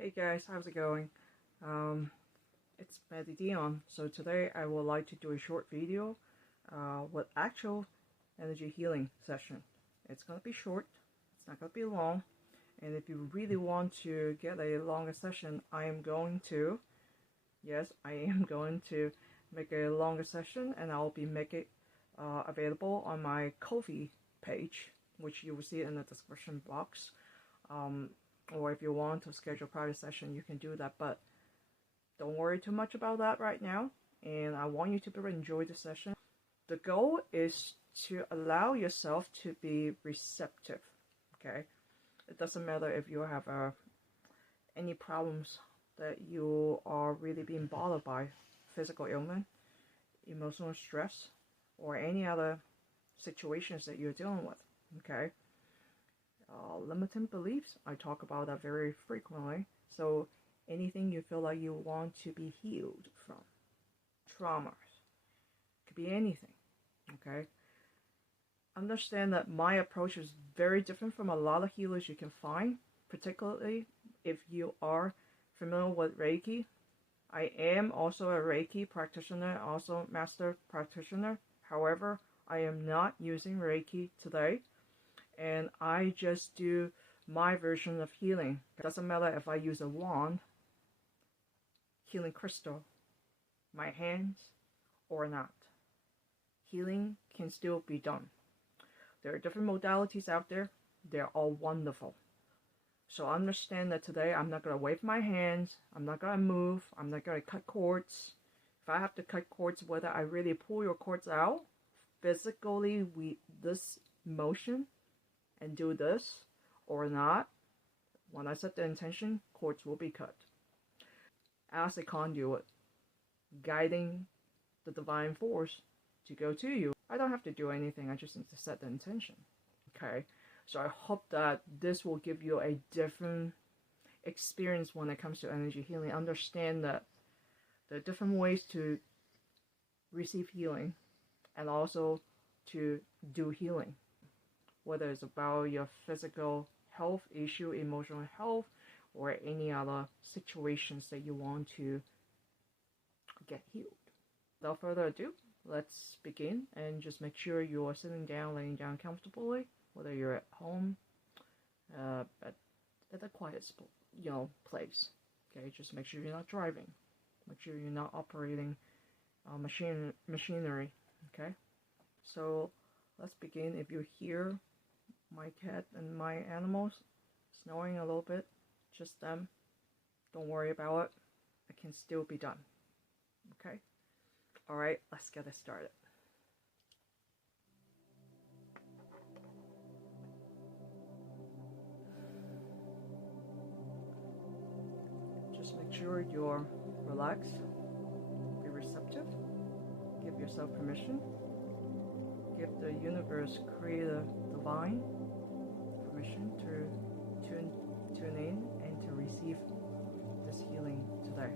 Hey guys, how's it going? Um, it's Mattie Dionne. So today I would like to do a short video with actual energy healing session. It's gonna be short, it's not gonna be long, and if you really want to get a longer session, I am going to, yes, I am going to make a longer session, and I'll be making available on my Ko-fi page, which you will see in the description box. Or if you want to schedule a private session, you can do that, but don't worry too much about that right now. And I want you to enjoy the session. The goal is to allow yourself to be receptive, okay? It doesn't matter if you have any problems that you are really being bothered by, physical ailment, emotional stress, or any other situations that you're dealing with, okay? Limiting beliefs, I talk about that very frequently. So anything you feel like you want to be healed from, traumas, could be anything, okay? Understand that my approach is very different from a lot of healers you can find, particularly if you are familiar with Reiki. I am also a Reiki practitioner, also master practitioner. However, I am not using Reiki today, and I just do my version of healing. It doesn't matter if I use a wand, healing crystal, my hands, or not. Healing can still be done. There are different modalities out there. They're all wonderful. So understand that today I'm not going to wave my hands. I'm not going to move. I'm not going to cut cords. If I have to cut cords, whether I really pull your cords out, physically, this motion and do this or not, when I set the intention, cords will be cut. As a conduit, guiding the divine force to go to you. I don't have to do anything, I just need to set the intention. Okay, so I hope that this will give you a different experience when it comes to energy healing. Understand that there are different ways to receive healing and also to do healing. Whether it's about your physical health issue, emotional health, or any other situations that you want to get healed. Without further ado, let's begin, and just make sure you are sitting down, laying down comfortably, whether you're at home, at a quiet place. Okay, just make sure you're not driving. Make sure you're not operating machinery. Okay, so let's begin. If you hear my cat and my animals snoring a little bit, just them, don't worry about it. It can still be done. Okay? Alright, let's get it started. Just make sure you're relaxed, be receptive, give yourself permission, give the universe, creator, divine, permission to tune in and to receive this healing today.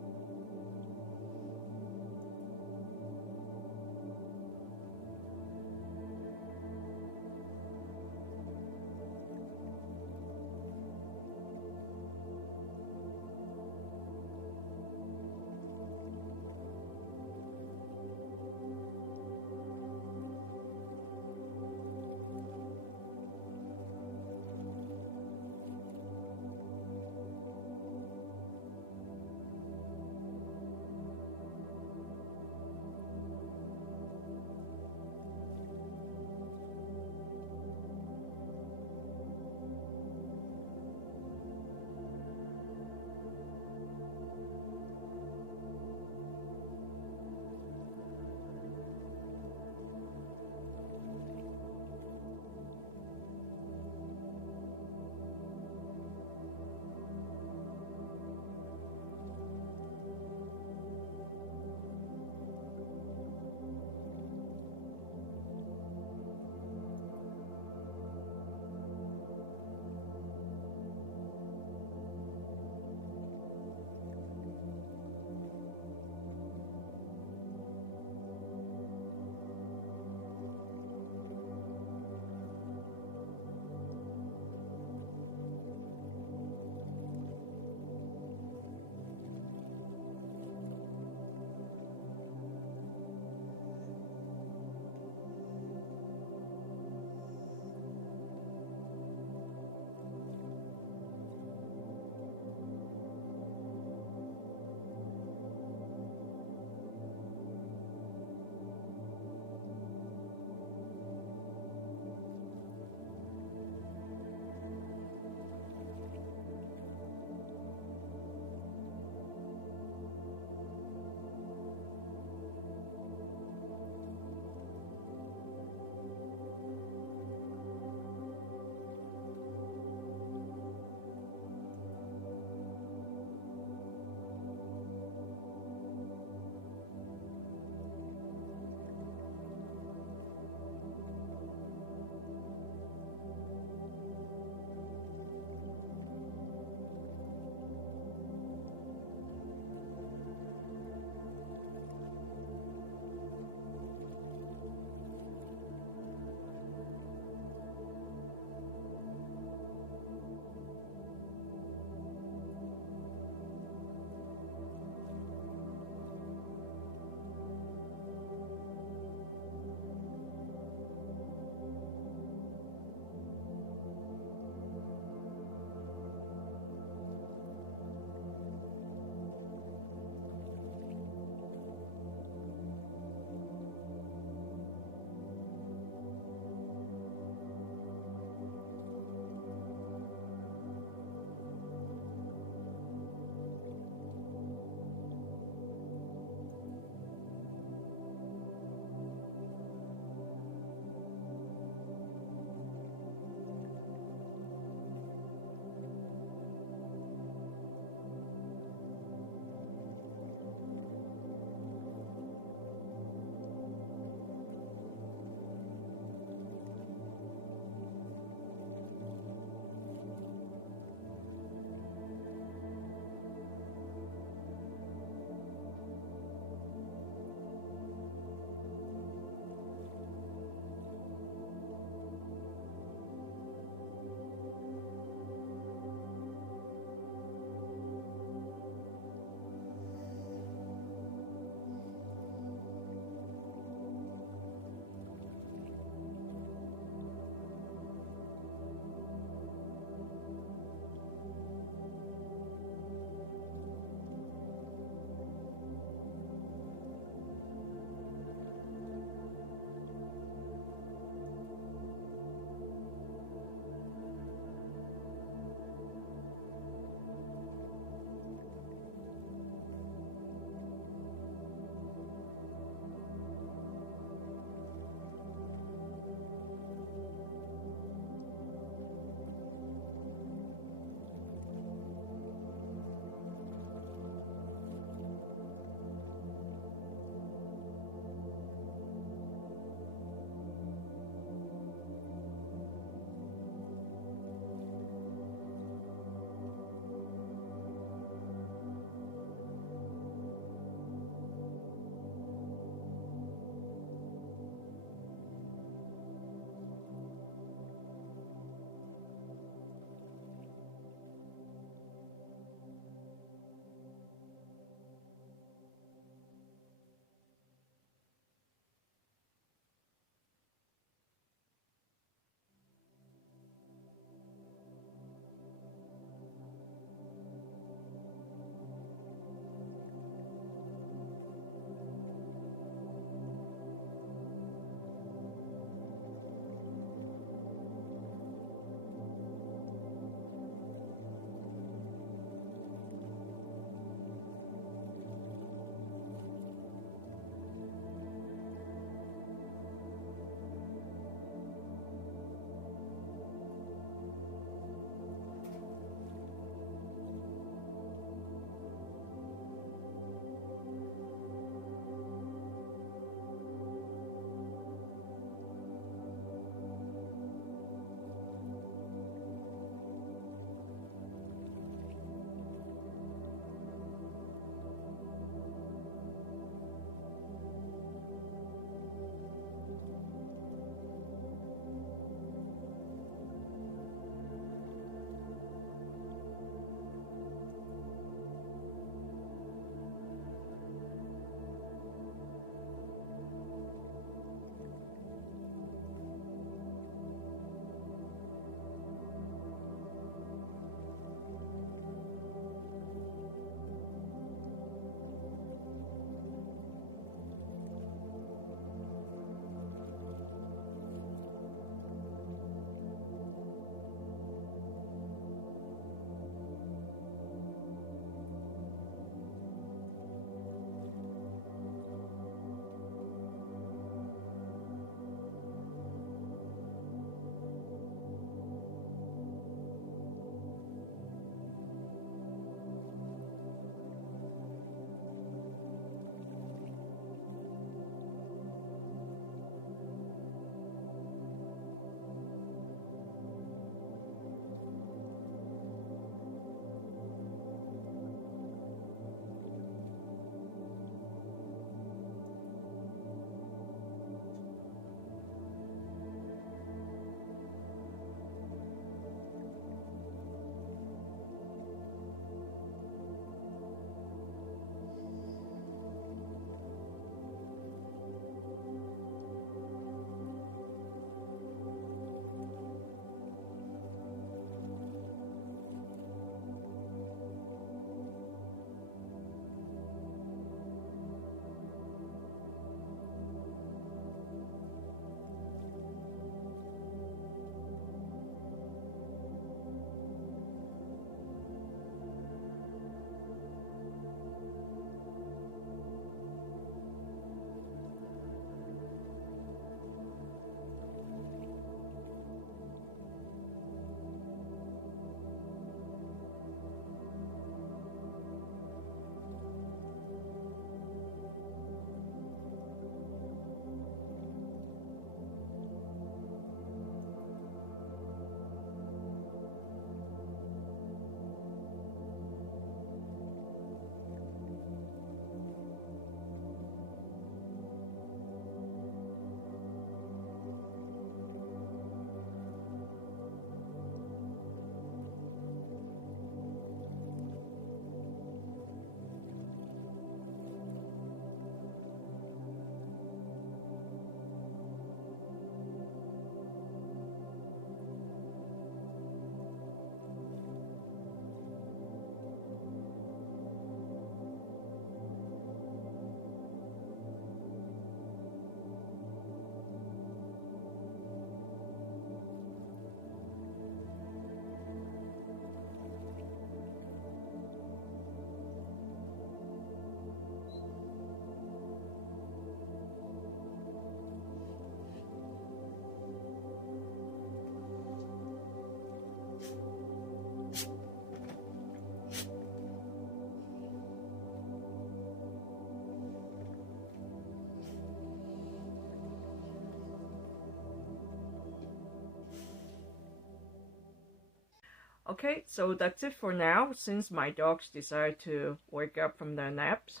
Okay, so that's it for now, since my dogs decided to wake up from their naps.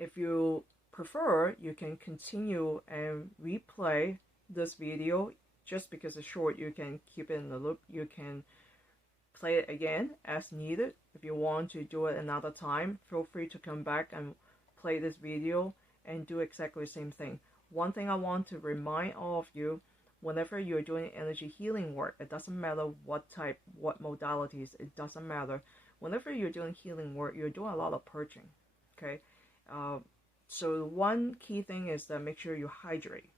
If you prefer, you can continue and replay this video. Just because it's short, you can keep it in the loop. You can play it again as needed. If you want to do it another time, feel free to come back and play this video and do exactly the same thing. One thing I want to remind all of you, whenever you're doing energy healing work, it doesn't matter what type, what modalities, it doesn't matter. Whenever you're doing healing work, you're doing a lot of purging, okay? So one key thing is that make sure you hydrate,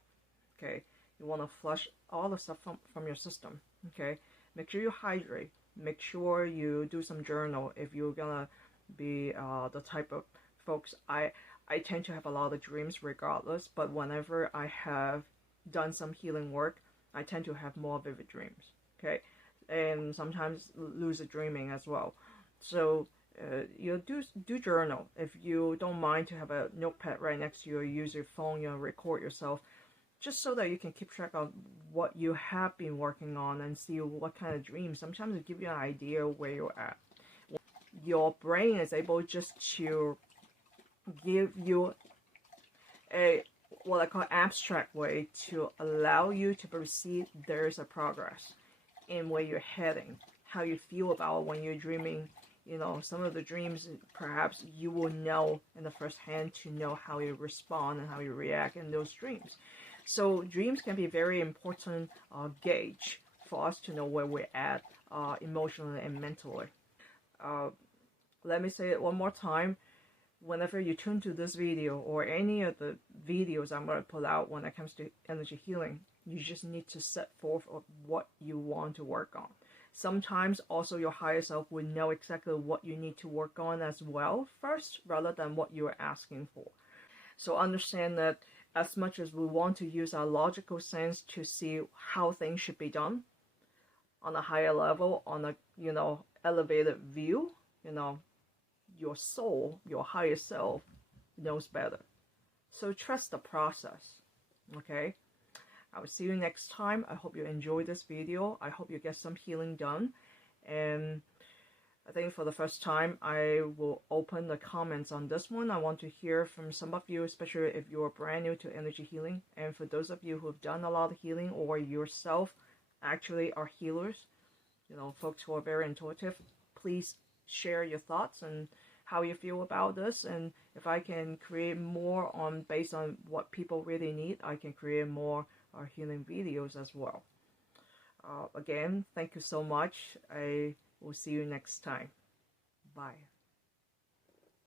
okay? You want to flush all the stuff from your system, okay? Make sure you hydrate. Make sure you do some journal if you're gonna be the type of folks. I tend to have a lot of dreams regardless, but whenever I have done some healing work, I tend to have more vivid dreams, okay? And sometimes lucid dreaming as well. So you do journal. If you don't mind to have a notepad right next to you, or use your phone, record yourself, just so that you can keep track of what you have been working on and see what kind of dreams. Sometimes it gives you an idea where you're at. Your brain is able just to give you a what I call abstract way to allow you to perceive there's a progress in where you're heading, how you feel about when you're dreaming. You know, some of the dreams perhaps you will know in the first hand to know how you respond and how you react in those dreams. So dreams can be a very important gauge for us to know where we're at emotionally and mentally. Let me say it one more time. Whenever you tune to this video or any of the videos I'm going to put out when it comes to energy healing, you just need to set forth of what you want to work on. Sometimes also your higher self will know exactly what you need to work on as well first, rather than what you are asking for. So understand that as much as we want to use our logical sense to see how things should be done on a higher level, on a elevated view, your soul, your higher self knows better. So trust the process, okay? I will see you next time. I hope you enjoyed this video. I hope you get some healing done. And I think for the first time, I will open the comments on this one. I want to hear from some of you, especially if you're brand new to energy healing. And for those of you who have done a lot of healing or yourself actually are healers, folks who are very intuitive, please share your thoughts and how you feel about this. And if I can create more based on what people really need, I can create more healing videos as well. Again, thank you so much. I will see you next time. Bye.